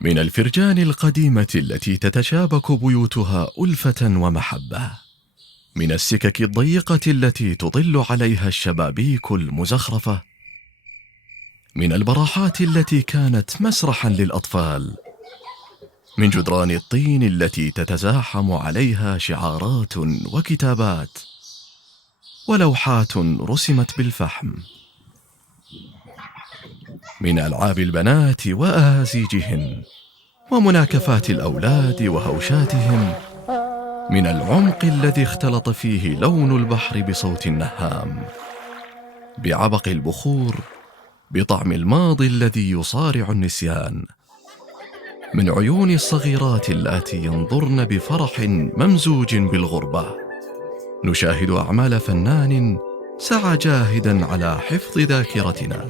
من الفرجان القديمة التي تتشابك بيوتها ألفة ومحبة، من السكك الضيقة التي تطل عليها الشبابيك المزخرفة، من البراحات التي كانت مسرحا للأطفال، من جدران الطين التي تتزاحم عليها شعارات وكتابات ولوحات رسمت بالفحم، من ألعاب البنات وأهازيجهن ومناكفات الأولاد وهوشاتهم، من العمق الذي اختلط فيه لون البحر بصوت النهام، بعبق البخور، بطعم الماضي الذي يصارع النسيان، من عيون الصغيرات اللاتي ينظرن بفرح ممزوج بالغربة. نشاهد أعمال فنان سعى جاهدا على حفظ ذاكرتنا،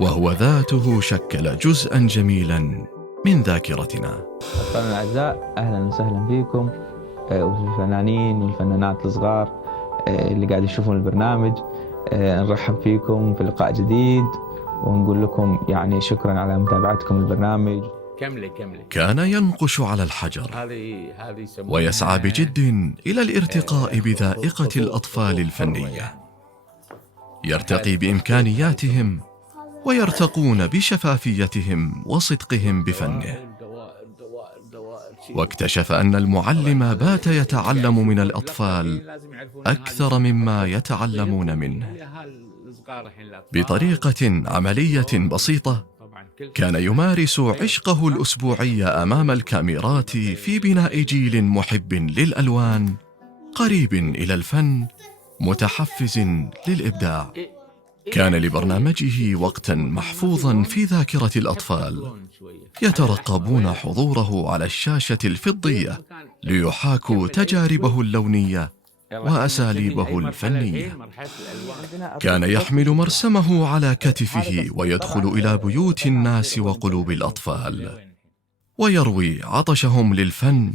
وهو ذاته شكل جزءا جميلا من ذاكرتنا. أطفالنا الأعزاء، أهلا وسهلا فيكم والفنانين والفنانات الصغار اللي قاعد يشوفون البرنامج. نرحب فيكم في لقاء جديد ونقول لكم يعني شكرا على متابعتكم البرنامج. كان ينقش على الحجر ويسعى بجد إلى الارتقاء بذائقة الأطفال الفنية، يرتقي بإمكانياتهم ويرتقون بشفافيتهم وصدقهم بفنه. واكتشف أن المعلم بات يتعلم من الأطفال أكثر مما يتعلمون منه. بطريقة عملية بسيطة كان يمارس عشقه الأسبوعي أمام الكاميرات في بناء جيل محب للألوان، قريب إلى الفن، متحفز للإبداع. كان لبرنامجه وقتا محفوظا في ذاكرة الأطفال، يترقبون حضوره على الشاشة الفضية ليحاكوا تجاربه اللونية وأساليبه الفنية. كان يحمل مرسمه على كتفه ويدخل إلى بيوت الناس وقلوب الأطفال، ويروي عطشهم للفن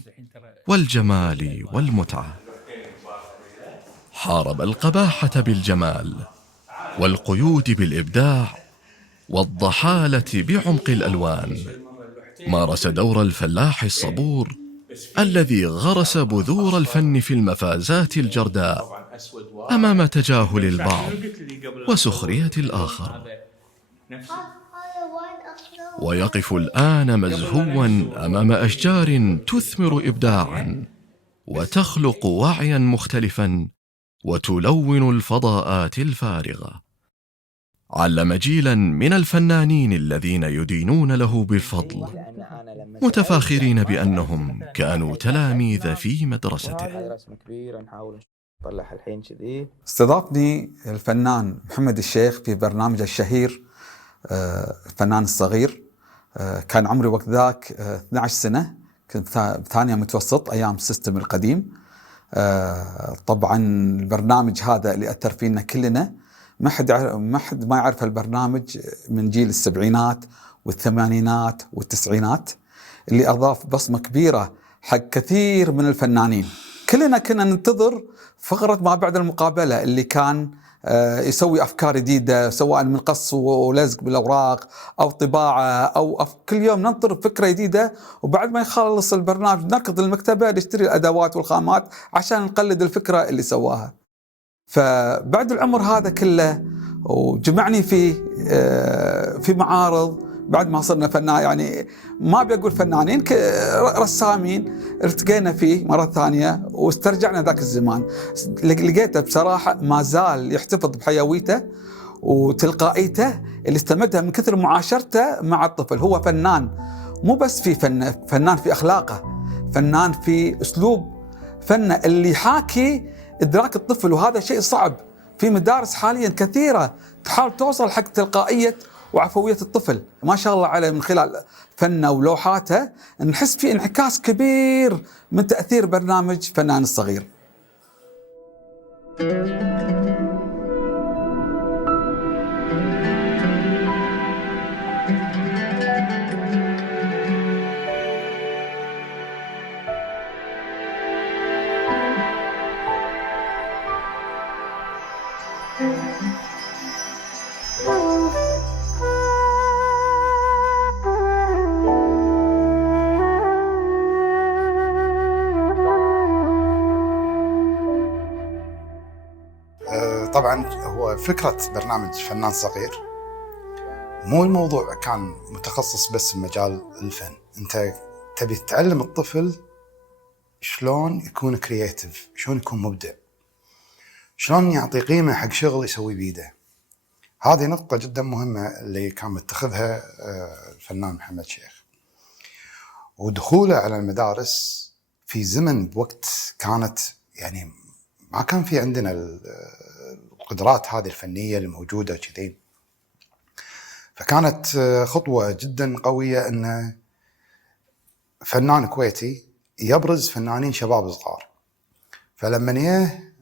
والجمال والمتعة. حارب القباحة بالجمال، والقيود بالإبداع، والضحالة بعمق الألوان. مارس دور الفلاح الصبور الذي غرس بذور الفن في المفازات الجرداء أمام تجاهل البعض وسخرية الآخر. ويقف الآن مزهوا أمام أشجار تثمر إبداعا وتخلق وعيا مختلفا وتلون الفضاءات الفارغة. علم جيلا من الفنانين الذين يدينون له بالفضل، متفاخرين بأنهم كانوا تلاميذ في مدرسته. استضافني الفنان محمد الشيخ في برنامجه الشهير الفنان الصغير. كان عمري وقت ذاك 12 سنة، كنت ثانية متوسط أيام السيستم القديم. طبعا البرنامج هذا اللي أثر فينا كلنا، ما حد ما يعرف البرنامج من جيل السبعينات والثمانينات والتسعينات، اللي أضاف بصمة كبيرة حق كثير من الفنانين. كلنا كنا ننتظر فقرة ما بعد المقابلة اللي كان يسوي أفكار جديدة، سواء من قص ولزق بالأوراق أو طباعة أو كل يوم ننطر فكرة جديدة، وبعد ما يخلص البرنامج نركض للمكتبة نشتري الأدوات والخامات عشان نقلد الفكرة اللي سواها. فبعد العمر هذا كله وجمعني في معارض، بعد ما صرنا فنان، يعني ما بيقول فنانين، رسامين، التقينا فيه مرة ثانية واسترجعنا ذاك الزمان. لقيته بصراحة ما زال يحتفظ بحيويته وتلقائيته اللي استمدها من كثر معاشرته مع الطفل. هو فنان مو بس في فنان في أخلاقه، فنان في أسلوب فنه اللي يحاكي إدراك الطفل، وهذا شيء صعب. في مدارس حاليا كثيرة تحاول توصل حق تلقائية وعفوية الطفل. ما شاء الله عليه من خلال فنه ولوحاته نحس في انعكاس كبير من تأثير برنامج فنان الصغير. طبعا هو فكرة برنامج فنان صغير مو الموضوع كان متخصص بس بمجال الفن. انت تبي تعلم الطفل شلون يكون كرياتيف، شلون يكون مبدع، شلون يعطي قيمة حق شغل يسوي بيده. هذه نقطة جدا مهمة اللي كان متخذها الفنان محمد شيخ. ودخوله على المدارس في زمن بوقت كانت يعني ما كان في عندنا القدرات هذه الفنية الموجودة كذي، فكانت خطوة جدا قوية ان فنان كويتي يبرز فنانين شباب صغار. فلما نيه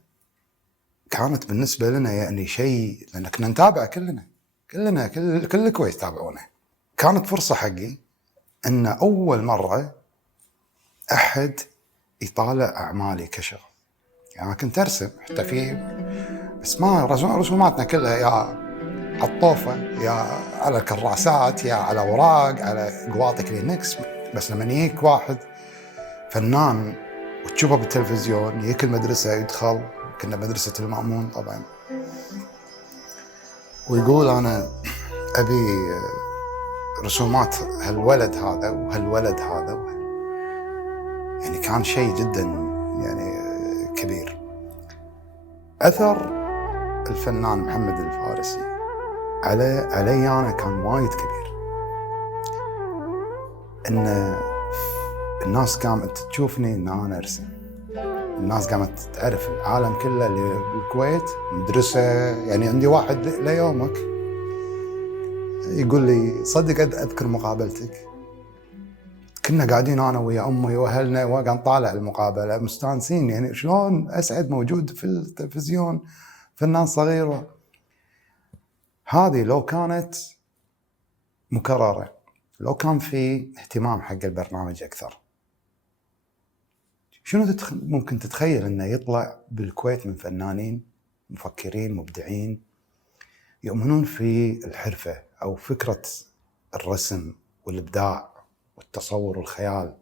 كانت بالنسبة لنا يعني شيء، لأن كنا نتابع كل الكويت يتابعونه. كانت فرصة حقي ان اول مرة احد يطالع اعمالي كشغل. يعني كنت ارسم حتى في، بس ما رسوماتنا كلها يا على الطوفة يا على الكراسات يا على اوراق على قواطي كلينكس. بس لما يجيك واحد فنان وتشوفه بالتلفزيون يجيك المدرسة يدخل، كنا مدرسة المأمون طبعا، ويقول انا ابي رسومات هالولد هذا وهالولد هذا يعني كان شيء جدا يعني كبير. أثر الفنان محمد الفارسي علي أنا كان وايد كبير. إن الناس قامت تشوفني إن أنا أرسم، الناس قامت تعرف العالم كله اللي بالكويت مدرسة. يعني عندي واحد ليومك يقول لي صدق أذكر مقابلتك، كنا قاعدين أنا ويا أمي وأهلنا وقاعد نطالع المقابلة مستانسين، يعني شلون أسعد موجود في التلفزيون فنان صغير. هذه لو كانت مكررة، لو كان في اهتمام حق البرنامج أكثر، شنو ممكن تتخيل أنه يطلع بالكويت من فنانين مفكرين مبدعين يؤمنون في الحرفة أو فكرة الرسم والإبداع والتصور والخيال.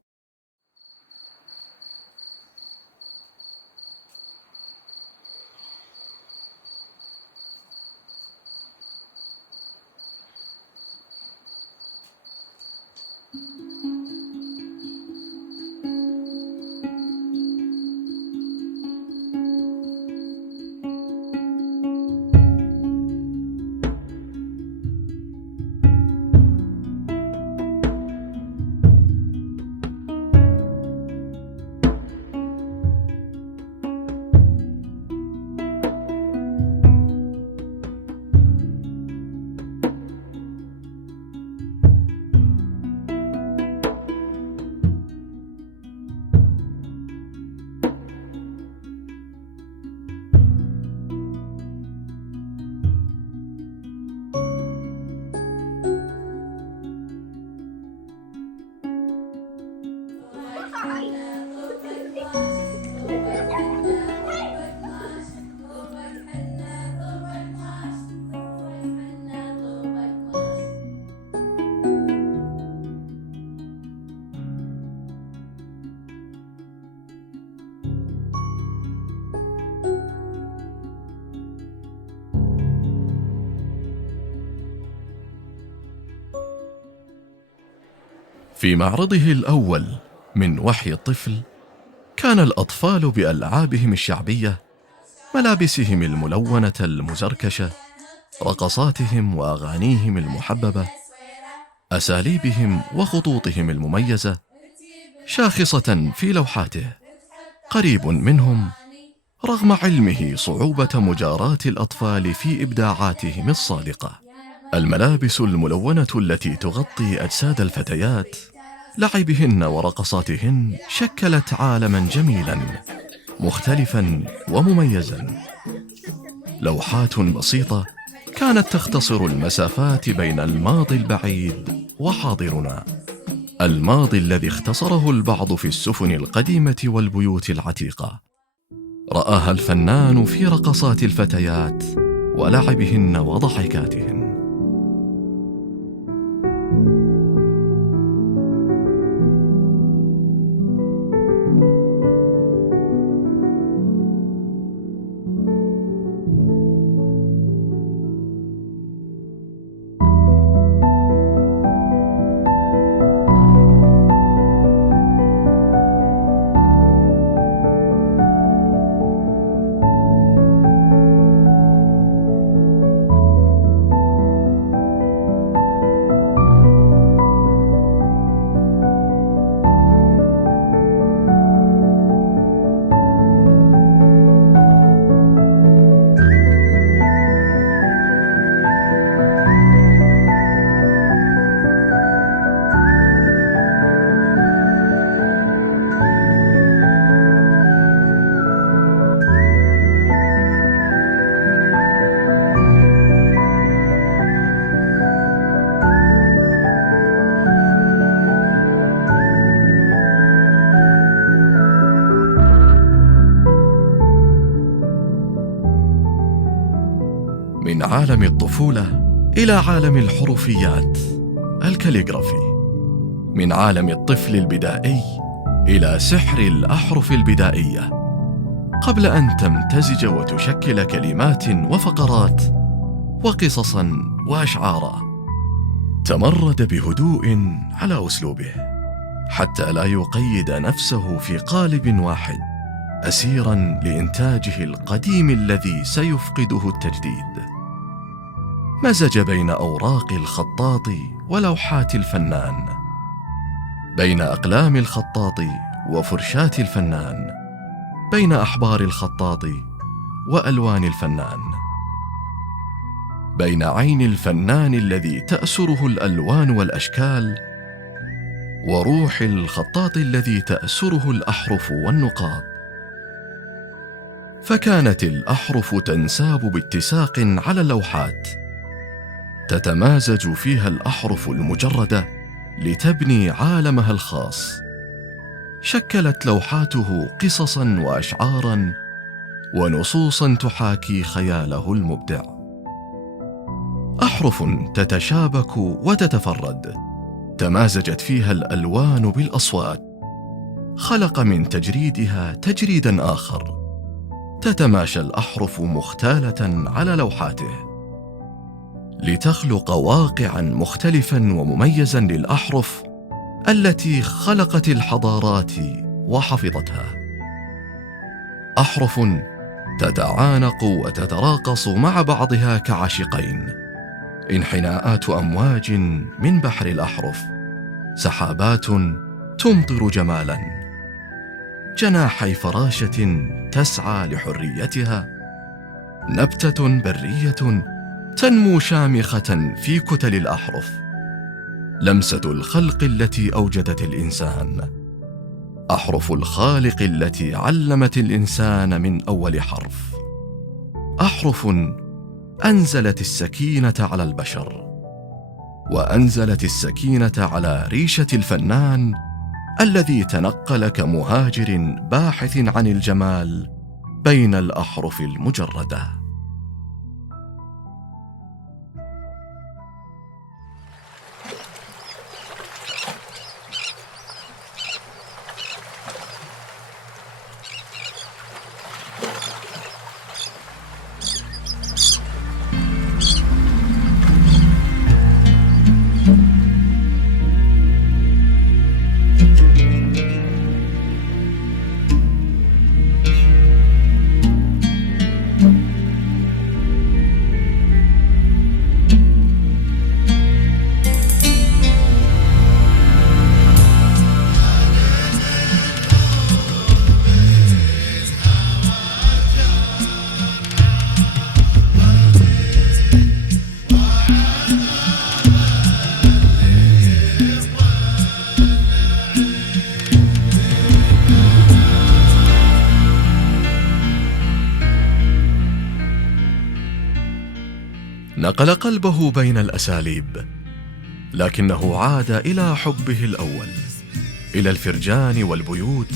في معرضه الأول من وحي الطفل، كان الأطفال بألعابهم الشعبية، ملابسهم الملونة المزركشة، رقصاتهم وأغانيهم المحببة، أساليبهم وخطوطهم المميزة شاخصة في لوحاته، قريب منهم رغم علمه صعوبة مجاراة الأطفال في إبداعاتهم الصادقة. الملابس الملونة التي تغطي أجساد الفتيات، لعبهن ورقصاتهن شكلت عالما جميلا مختلفا ومميزا. لوحات بسيطة كانت تختصر المسافات بين الماضي البعيد وحاضرنا، الماضي الذي اختصره البعض في السفن القديمة والبيوت العتيقة. رآها الفنان في رقصات الفتيات ولعبهن وضحكاتهن. من عالم الطفولة إلى عالم الحروفيات الكاليغرافي، من عالم الطفل البدائي إلى سحر الأحرف البدائية، قبل أن تمتزج وتشكل كلمات وفقرات وقصصا وأشعارا. تمرد بهدوء على أسلوبه حتى لا يقيد نفسه في قالب واحد، أسيرا لإنتاجه القديم الذي سيفقده التجديد. مزج بين أوراق الخطاط ولوحات الفنان، بين أقلام الخطاط وفرشاة الفنان، بين أحبار الخطاط وألوان الفنان، بين عين الفنان الذي تأسره الألوان والأشكال وروح الخطاط الذي تأسره الأحرف والنقاط. فكانت الأحرف تنساب باتساق على اللوحات، تتمازج فيها الأحرف المجردة لتبني عالمها الخاص. شكلت لوحاته قصصا وأشعارا ونصوصا تحاكي خياله المبدع. أحرف تتشابك وتتفرد، تمازجت فيها الألوان بالأصوات، خلق من تجريدها تجريدا آخر. تتماشى الأحرف مختالة على لوحاته لتخلق واقعا مختلفا ومميزا للأحرف التي خلقت الحضارات وحفظتها. أحرف تتعانق وتتراقص مع بعضها كعاشقين، انحناءات أمواج من بحر الأحرف، سحابات تمطر جمالا، جناحي فراشة تسعى لحريتها، نبتة برية تنمو شامخة في كتل الأحرف، لمسة الخلق التي أوجدت الإنسان، أحرف الخالق التي علمت الإنسان من أول حرف. أحرف أنزلت السكينة على البشر، وأنزلت السكينة على ريشة الفنان الذي تنقل كمهاجر باحث عن الجمال بين الأحرف المجردة. نقل قلبه بين الأساليب، لكنه عاد إلى حبه الأول، إلى الفرجان والبيوت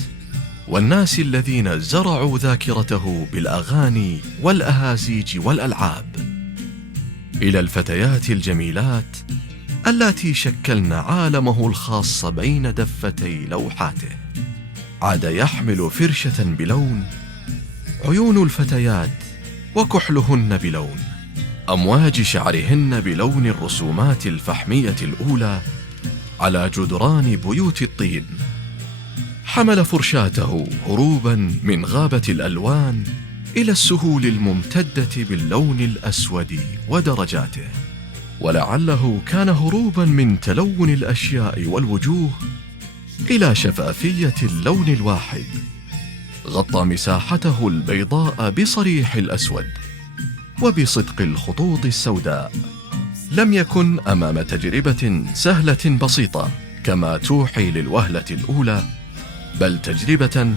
والناس الذين زرعوا ذاكرته بالأغاني والأهازيج والألعاب، إلى الفتيات الجميلات اللاتي شكلن عالمه الخاص بين دفتي لوحاته. عاد يحمل فرشة بلون، عيون الفتيات وكحلهن بلون، أمواج شعرهن بلون الرسومات الفحمية الأولى على جدران بيوت الطين. حمل فرشاته هروبا من غابة الألوان إلى السهول الممتدة باللون الأسود ودرجاته، ولعله كان هروبا من تلون الأشياء والوجوه إلى شفافية اللون الواحد. غطى مساحته البيضاء بصريح الأسود وبصدق الخطوط السوداء. لم يكن أمام تجربة سهلة بسيطة كما توحي للوهلة الأولى، بل تجربة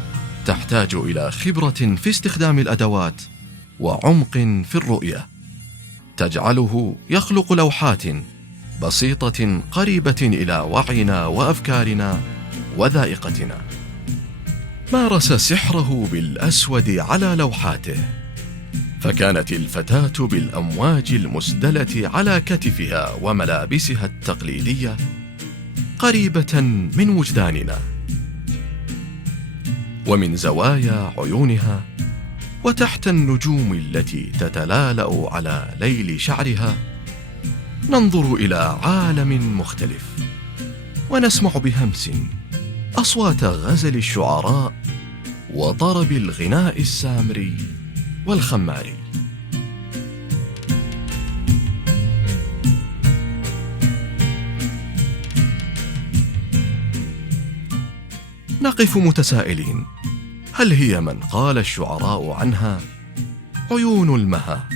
تحتاج إلى خبرة في استخدام الأدوات وعمق في الرؤية، تجعله يخلق لوحات بسيطة قريبة إلى وعينا وأفكارنا وذائقتنا. مارس سحره بالأسود على لوحاته، فكانت الفتاة بالأمواج المسدلة على كتفها وملابسها التقليدية قريبة من وجداننا، ومن زوايا عيونها وتحت النجوم التي تتلالأ على ليل شعرها ننظر إلى عالم مختلف، ونسمع بهمس أصوات غزل الشعراء وطرب الغناء السامري والخماري. نقف متسائلين، هل هي من قال الشعراء عنها عيون المها،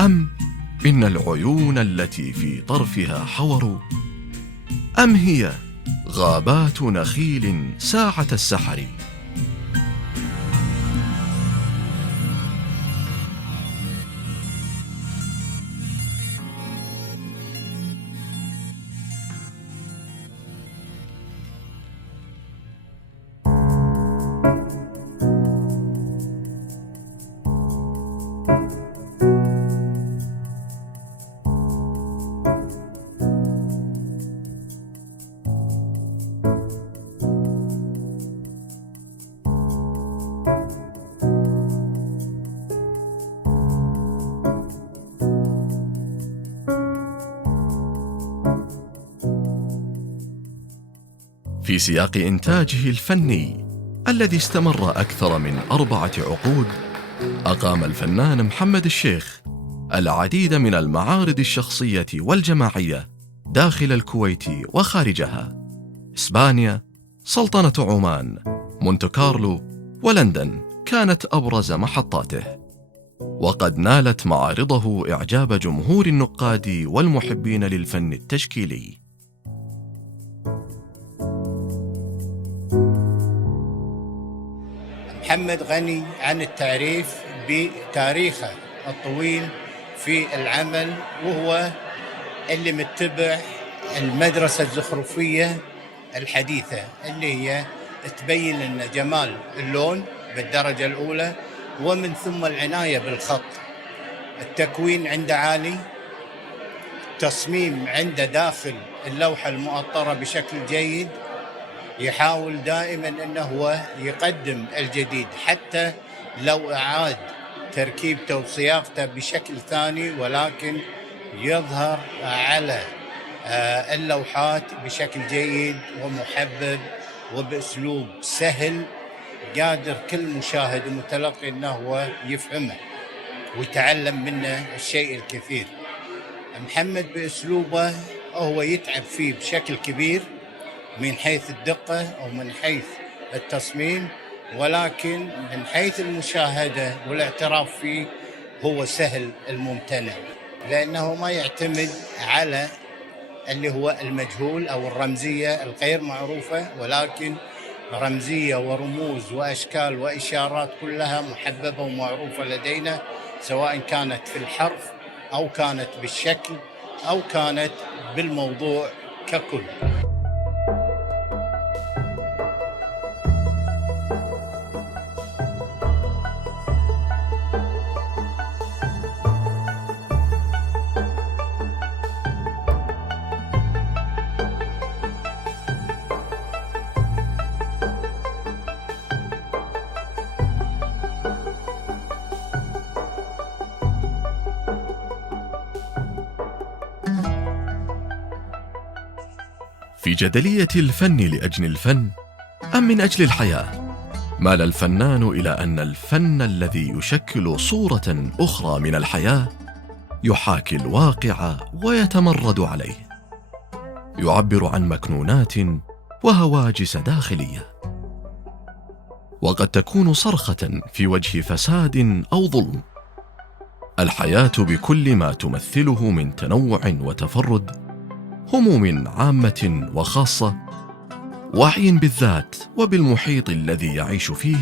أم إن العيون التي في طرفها حور، أم هي غابات نخيل ساعة السحر؟ في سياق إنتاجه الفني الذي استمر أكثر من 4 عقود، أقام الفنان محمد الشيخ العديد من المعارض الشخصية والجماعية داخل الكويت وخارجها: إسبانيا، سلطنة عمان، مونte كارلو، ولندن كانت أبرز محطاته. وقد نالت معارضه إعجاب جمهور النقاد والمحبين للفن التشكيلي. محمد غني عن التعريف بتاريخه الطويل في العمل، وهو اللي متبع المدرسة الزخرفية الحديثة اللي هي تبين لنا جمال اللون بالدرجة الأولى، ومن ثم العناية بالخط. التكوين عنده عالي، التصميم عنده داخل اللوحة المؤطرة بشكل جيد، يحاول دائما أنه هو يقدم الجديد حتى لو أعاد تركيبته وصياغته بشكل ثاني، ولكن يظهر على اللوحات بشكل جيد ومحبب وبأسلوب سهل قادر كل مشاهد ومتلقي أنه هو يفهمه ويتعلم منه الشيء الكثير. محمد بأسلوبه هو يتعب فيه بشكل كبير من حيث الدقة أو من حيث التصميم، ولكن من حيث المشاهدة والاعتراف فيه هو سهل الممتنع، لأنه ما يعتمد على اللي هو المجهول أو الرمزية الغير معروفة، ولكن رمزية ورموز وأشكال وإشارات كلها محببة ومعروفة لدينا، سواء كانت في الحرف أو كانت بالشكل أو كانت بالموضوع ككل. في جدلية الفن لأجل الفن أم من أجل الحياة، مال الفنان إلى أن الفن الذي يشكل صورة أخرى من الحياة يحاكي الواقع ويتمرد عليه، يعبر عن مكنونات وهواجس داخلية، وقد تكون صرخة في وجه فساد أو ظلم. الحياة بكل ما تمثله من تنوع وتفرد، هموم عامة وخاصة، وعي بالذات وبالمحيط الذي يعيش فيه،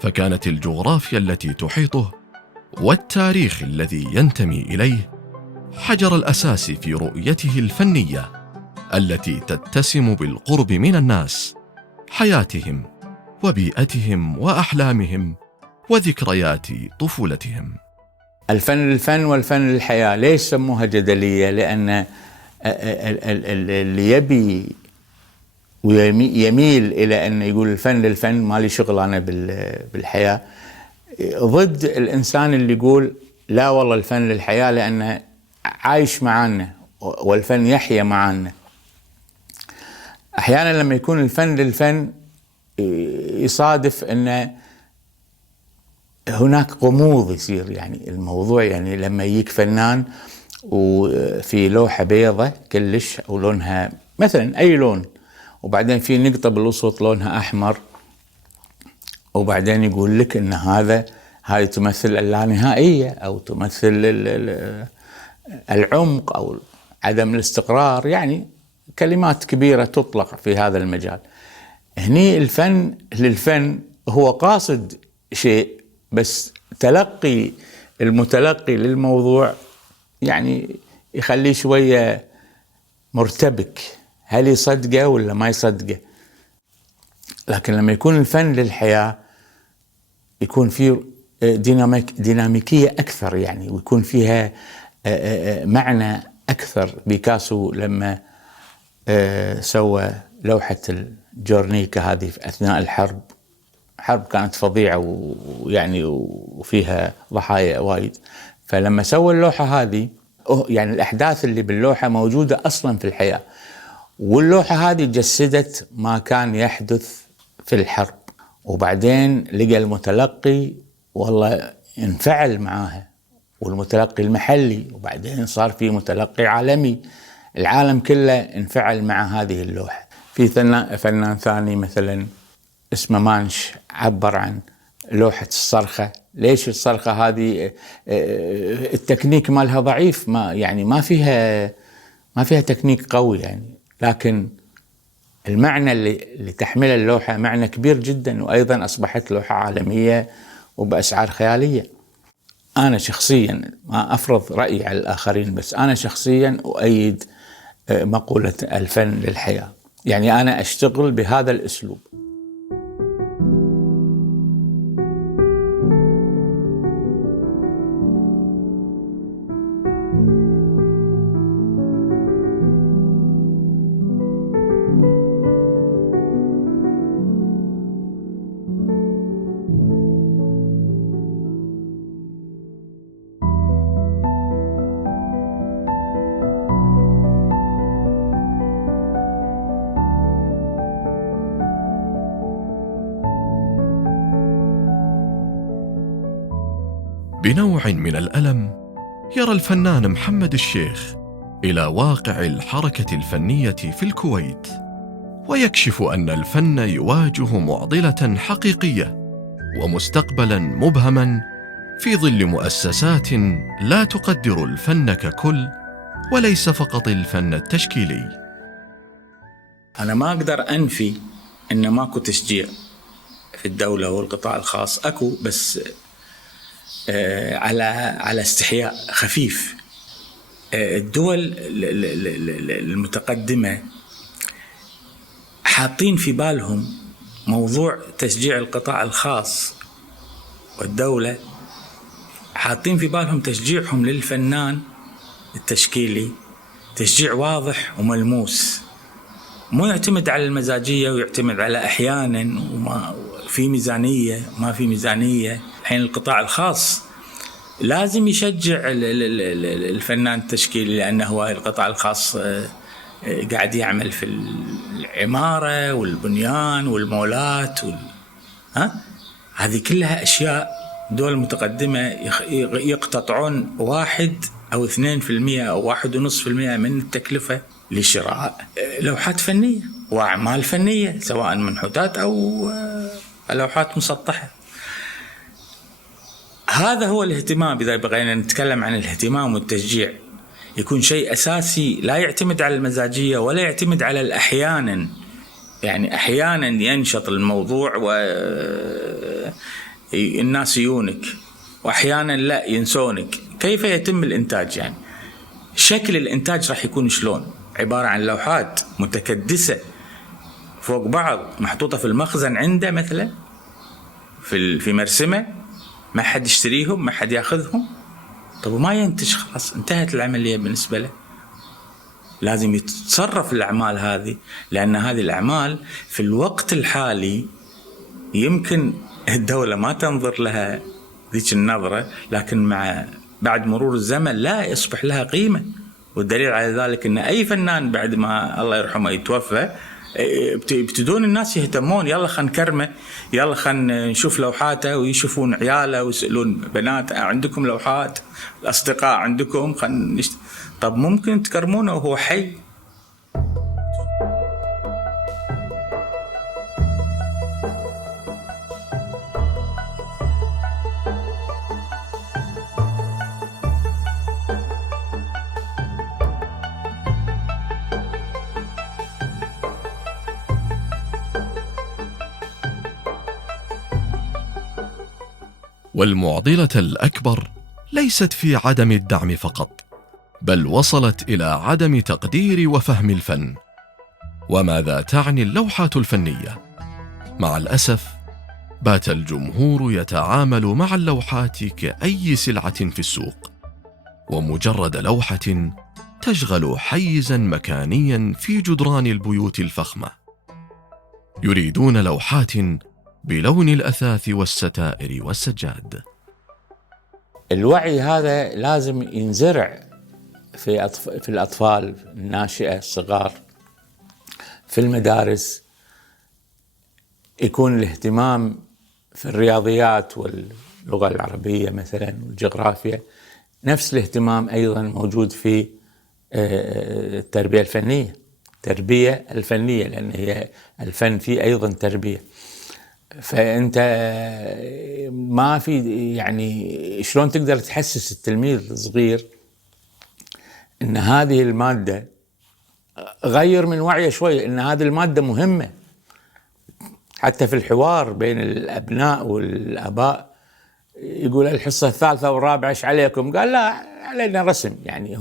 فكانت الجغرافيا التي تحيطه والتاريخ الذي ينتمي إليه حجر الأساس في رؤيته الفنية التي تتسم بالقرب من الناس، حياتهم وبيئتهم وأحلامهم وذكريات طفولتهم. الفن للفن والفن للحياة. ليش سموها جدلية؟ لأن اللي يبي ويميل إلى أن يقول الفن للفن ما لي شغل أنا بالحياة، ضد الإنسان اللي يقول لا والله الفن للحياة لأنه عايش معنا والفن يحيا معنا. أحيانا لما يكون الفن للفن يصادف أن هناك غموض يصير، يعني الموضوع يعني لما يجيك فنان وفي لوحة بيضة كلش أو لونها مثلا أي لون، وبعدين في نقطة بالوسط لونها أحمر، وبعدين يقول لك أن هذه تمثل اللانهائية أو تمثل العمق أو عدم الاستقرار، يعني كلمات كبيرة تطلق في هذا المجال. هني الفن للفن هو قاصد شيء، بس تلقي المتلقي للموضوع يعني يخليه شوية مرتبك، هل يصدقه ولا ما يصدقه. لكن لما يكون الفن للحياة يكون فيه ديناميكية أكثر، يعني ويكون فيها معنى أكثر. بيكاسو لما سوى لوحة الجورنيكا هذه في أثناء الحرب كانت فظيعة ويعني وفيها ضحايا وايد، فلما سوى اللوحة هذه يعني الأحداث اللي باللوحة موجودة أصلا في الحياة، واللوحة هذه جسدت ما كان يحدث في الحرب، وبعدين لقى المتلقي والله انفعل معاها، والمتلقي المحلي، وبعدين صار في متلقي عالمي، العالم كله انفعل مع هذه اللوحة. في فنان ثاني مثلا اسمه مانش عبر عن لوحة الصرخة. ليش الصرخة هذه التكنيك مالها ضعيف، ما فيها تكنيك قوي يعني، لكن المعنى اللي تحمله اللوحة معنى كبير جدا، وأيضا أصبحت لوحة عالمية وبأسعار خيالية. أنا شخصيا ما أفرض رأيي على الآخرين، بس أنا شخصيا أؤيد مقولة الفن للحياة، يعني أنا أشتغل بهذا الأسلوب. بنوع من الألم يرى الفنان محمد الشيخ إلى واقع الحركة الفنية في الكويت، ويكشف أن الفن يواجه معضلة حقيقية ومستقبلا مبهما في ظل مؤسسات لا تقدر الفن ككل، وليس فقط الفن التشكيلي. أنا ما أقدر أنفي أن ماكو تشجيع في الدولة والقطاع الخاص، أكو، بس على استحياء خفيف. الدول المتقدمة حاطين في بالهم موضوع تشجيع القطاع الخاص، والدولة حاطين في بالهم تشجيعهم للفنان التشكيلي تشجيع واضح وملموس، مو يعتمد على المزاجية ويعتمد على أحيانا وما في ميزانية وما في ميزانية. الحين القطاع الخاص لازم يشجع الفنان التشكيلي، لأنه هو القطاع الخاص قاعد يعمل في العمارة والبنيان والمولات هذه كلها أشياء دول المتقدمة يقتطعون 1 أو 2% أو 1.5% من التكلفة لشراء لوحات فنية وأعمال فنية، سواء منحوتات أو لوحات مسطحة. هذا هو الاهتمام. إذا بغينا نتكلم عن الاهتمام والتشجيع، يكون شيء أساسي لا يعتمد على المزاجية ولا يعتمد على الأحيانا. يعني أحيانا ينشط الموضوع والناس يونك، وأحيانا لا ينسونك. كيف يتم الإنتاج؟ يعني شكل الإنتاج راح يكون شلون؟ عبارة عن لوحات متكدسة فوق بعض محطوطة في المخزن عنده مثلا في مرسمة، ما حد يشتريهم، ما حد ياخذهم. طب وما ينتج، خلاص انتهت العملية بالنسبة له. لازم يتصرف الأعمال هذه، لأن هذه الأعمال في الوقت الحالي يمكن الدولة ما تنظر لها ذيك النظرة، لكن بعد مرور الزمن لا يصبح لها قيمة. والدليل على ذلك أن أي فنان بعد ما الله يرحمه يتوفى يبتدون الناس يهتمون، يلا خلينا نكرمه، يلا خلينا نشوف لوحاته، ويشوفون عياله ويسألون بنات عندكم لوحات، الأصدقاء عندكم، طب ممكن تكرمونه وهو حي. والمعضلة الأكبر ليست في عدم الدعم فقط، بل وصلت إلى عدم تقدير وفهم الفن. وماذا تعني اللوحات الفنية؟ مع الأسف بات الجمهور يتعامل مع اللوحات كأي سلعة في السوق، ومجرد لوحة تشغل حيزاً مكانياً في جدران البيوت الفخمة. يريدون لوحات بلون الأثاث والستائر والسجاد. الوعي هذا لازم ينزرع في الأطفال الناشئة الصغار، في المدارس. يكون الاهتمام في الرياضيات واللغة العربية مثلا والجغرافيا، نفس الاهتمام أيضا موجود في التربية الفنية، لأن هي الفن فيه أيضا تربية. فأنت ما في يعني شلون تقدر تحسس التلميذ الصغير إن هذه المادة، غير من وعيه شوي إن هذه المادة مهمة. حتى في الحوار بين الأبناء والآباء يقول الحصة الثالثة والرابعة إيش عليكم؟ قال لا علينا رسم. يعني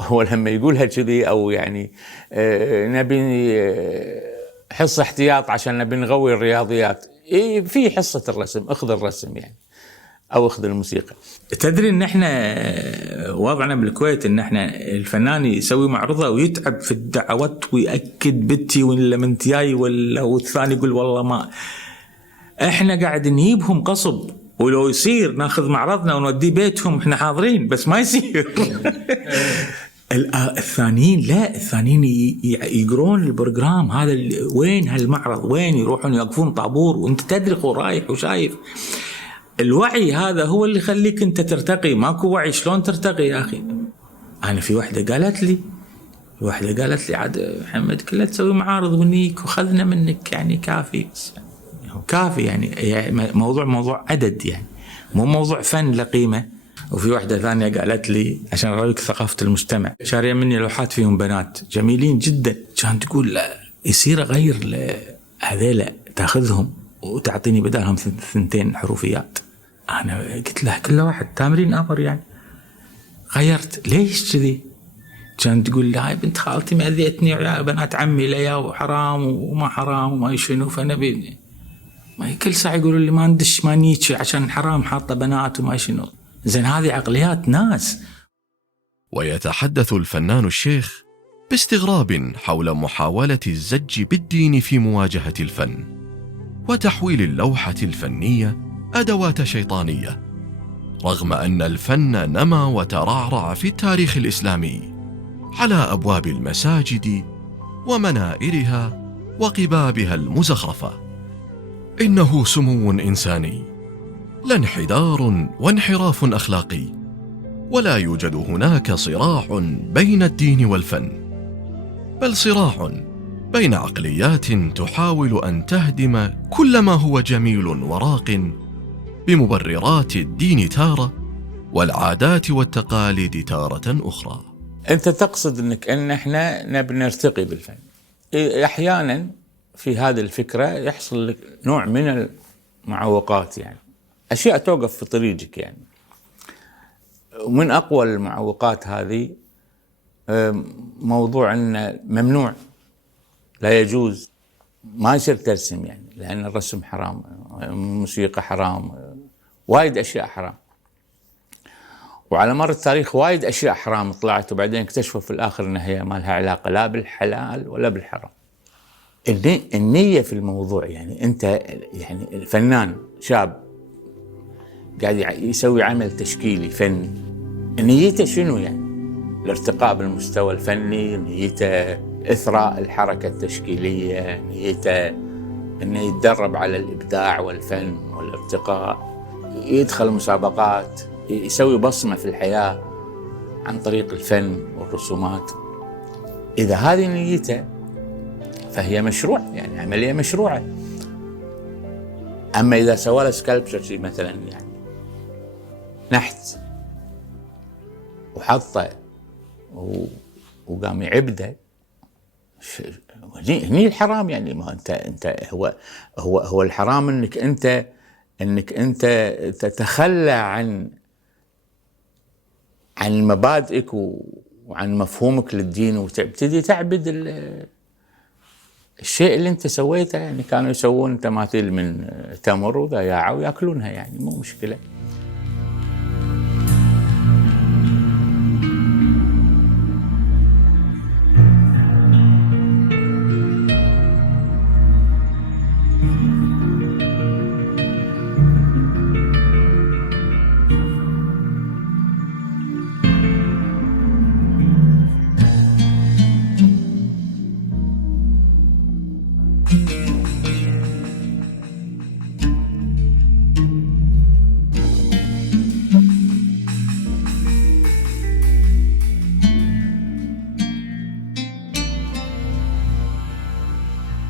هو لما يقولها كذي، أو يعني نبي حصة احتياط عشان نبي نغوي الرياضيات، في حصة الرسم، اخذ الرسم يعني، أو اخذ الموسيقى. تدري إن إحنا وضعنا بالكويت إن إحنا الفنان يسوي معرضة ويتعب في الدعوات ويأكد بنتي ولا من جاي، ولا والثاني يقول والله ما. إحنا قاعد نجيبهم قصب، ولو يصير ناخذ معرضنا ونوديه بيتهم إحنا حاضرين، بس ما يصير. الثانيين لا، الثانيين يقرون البروجرام هذا، وين هالمعرض، وين يروحون يوقفون طابور، وانت تدري رايح وشايف. الوعي هذا هو اللي يخليك انت ترتقي. ماكو وعي شلون ترتقي يا اخي؟ انا في واحده قالت لي عاد محمد كلها تسوي معارض ونيك وخذنا منك، يعني كافي يعني موضوع عدد، يعني مو موضوع فن لقيمه. وفي واحدة ثانية قالت لي عشان أراويك ثقافة المجتمع، شارية مني لوحات فيهم بنات جميلين جدا، كانت تقول لا يصير أغير هذيلا، تاخذهم وتعطيني بدالهم 2 حروفيات. أنا قلت له كل واحد تامرين أمر يعني. غيرت. ليش كذي؟ كانت تقول لي هاي بنت خالتي ما أذيتني ويا بنات عمي لا وحرام وما حرام وما شنو، فنبي ما كل ساعة يقولوا لي ما ندش ما نيجي عشان حرام حاطة بنات وما شنو. زين هذه عقليات ناس. ويتحدث الفنان الشيخ باستغراب حول محاولة الزج بالدين في مواجهة الفن، وتحويل اللوحة الفنية أدوات شيطانية، رغم أن الفن نما وترعرع في التاريخ الإسلامي على أبواب المساجد ومنائرها وقبابها المزخرفة. إنه سمو إنساني، لا انحدار وانحراف أخلاقي، ولا يوجد هناك صراع بين الدين والفن، بل صراع بين عقليات تحاول أن تهدم كل ما هو جميل وراق بمبررات الدين تارة والعادات والتقاليد تارة أخرى. أنت تقصد إن إحنا نبي نرتقي بالفن. أحيانا في هذه الفكرة يحصل لك نوع من المعوقات، يعني أشياء توقف في طريقك يعني. ومن أقوى المعوقات هذه موضوع أن ممنوع، لا يجوز، ما يصير ترسم يعني، لأن الرسم حرام، الموسيقى حرام، وايد أشياء حرام. وعلى مر التاريخ وايد أشياء حرام طلعت، وبعدين اكتشفوا في الآخر أنها هي ما لها علاقة لا بالحلال ولا بالحرام. النية في الموضوع يعني، أنت يعني الفنان شاب قاعد يسوي عمل تشكيلي فني، نيته شنو يعني؟ الارتقاء بالمستوى الفني، نيته إثراء الحركة التشكيلية، نيته أنه يتدرب على الإبداع والفن والارتقاء، يدخل مسابقات، يسوي بصمة في الحياة عن طريق الفن والرسومات. إذا هذه نيته فهي مشروع، يعني عملية مشروعة. أما إذا سوى له سكالبشر مثلا يعني نحت وحطه وقام يعبده، هني الحرام يعني. ما انت هو الحرام انك انت تتخلى عن مبادئك وعن مفهومك للدين، وتبتدي تعبد الشيء اللي انت سويته. يعني كانوا يسوون تماثيل من تمر وذياعة وياكلونها، يعني مو مشكلة.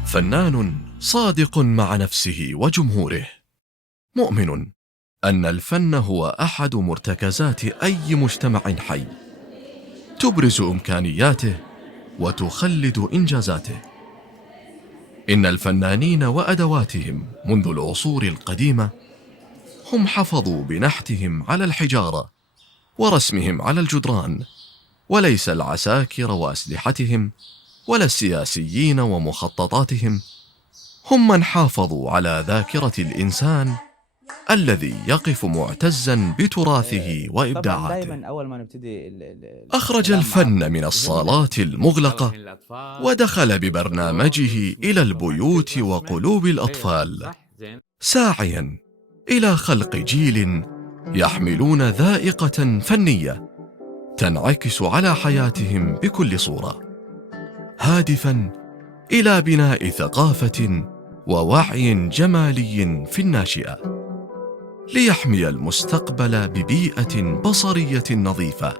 فنان صادق مع نفسه وجمهوره، مؤمن أن الفن هو أحد مرتكزات أي مجتمع حي، تبرز إمكانياته وتخلد إنجازاته. إن الفنانين وأدواتهم منذ العصور القديمة هم حفظوا بنحتهم على الحجارة ورسمهم على الجدران، وليس العساكر وأسلحتهم ولا السياسيين ومخططاتهم هم من حافظوا على ذاكرة الإنسان الذي يقف معتزا بتراثه وإبداعاته. أخرج الفن من الصالات المغلقة ودخل ببرنامجه إلى البيوت وقلوب الأطفال، ساعيا إلى خلق جيل يحملون ذائقة فنية تنعكس على حياتهم بكل صورة، هادفا إلى بناء ثقافة ووعي جمالي في الناشئة، ليحمي المستقبل ببيئة بصرية نظيفة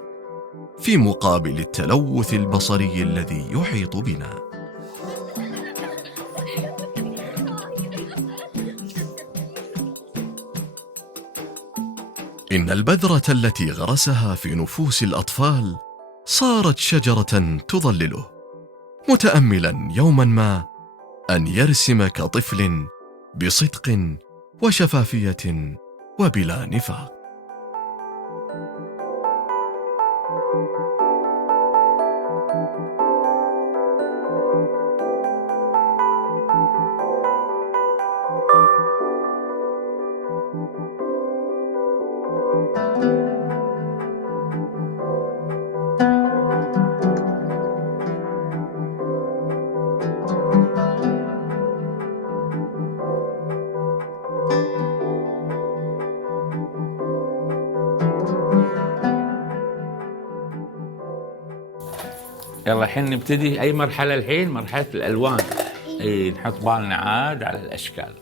في مقابل التلوث البصري الذي يحيط بنا. إن البذرة التي غرسها في نفوس الأطفال صارت شجرة تظلله، متأملا يوما ما أن يرسم كطفل بصدق وشفافية وبلا نفاق. يلا الحين نبتدي اي مرحله الحين؟ مرحله الالوان. اي نحط بالنا عاد على الاشكال.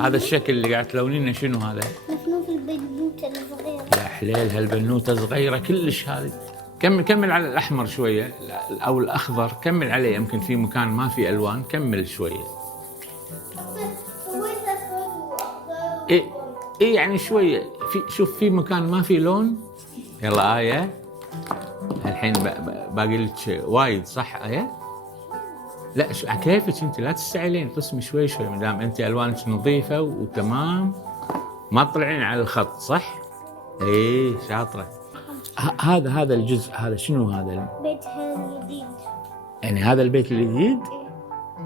هذا الشكل اللي قاعد تلونينه شنو هذا؟ مفنوف البنوته الصغيره. يا حليل هالبنوته صغيره كلش هذه. كمل على الاحمر شويه او الاخضر، كمل عليه، يمكن في مكان ما في الوان، كمل شويه. سويت اسود واخضر. اي يعني شويه، شوف في مكان ما في لون. يلا آية الحين باقي لك وايد صح آية؟ لا كيفك انت لا تستعجلين، قسمي شوي شوي، ما دام انت الوانك نظيفه وتمام، ما تطلعين على الخط صح؟ ايه شاطره. هذا الجزء هذا شنو هذا؟ بيتها الجديد. يعني هذا البيت الجديد؟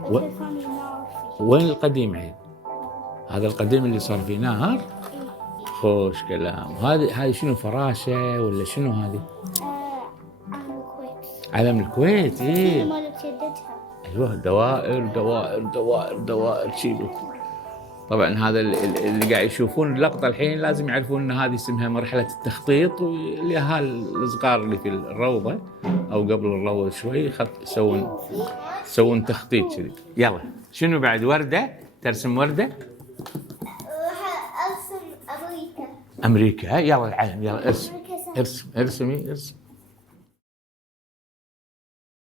والثاني نار فيه. وين القديم عيد؟ هذا القديم اللي صار فيه نهر؟ خوش كلام. هذه شنو فراشه ولا شنو هذه؟ علم الكويت. علم الكويت ايه. مالت يدتها. ايوه دوائر دوائر دوائر دوائر شيلوا. طبعا هذا اللي قاعد يشوفون اللقطه الحين لازم يعرفون ان هذه اسمها مرحله التخطيط، واليهال الصغار اللي في الروضه او قبل الروضه شوي يسوون تخطيط كذي. يلا شنو بعد؟ ورده؟ ترسم ورده؟ راح ارسم امريكا. امريكا. يلا العلم، يلا ارسم ارسمي ارسم.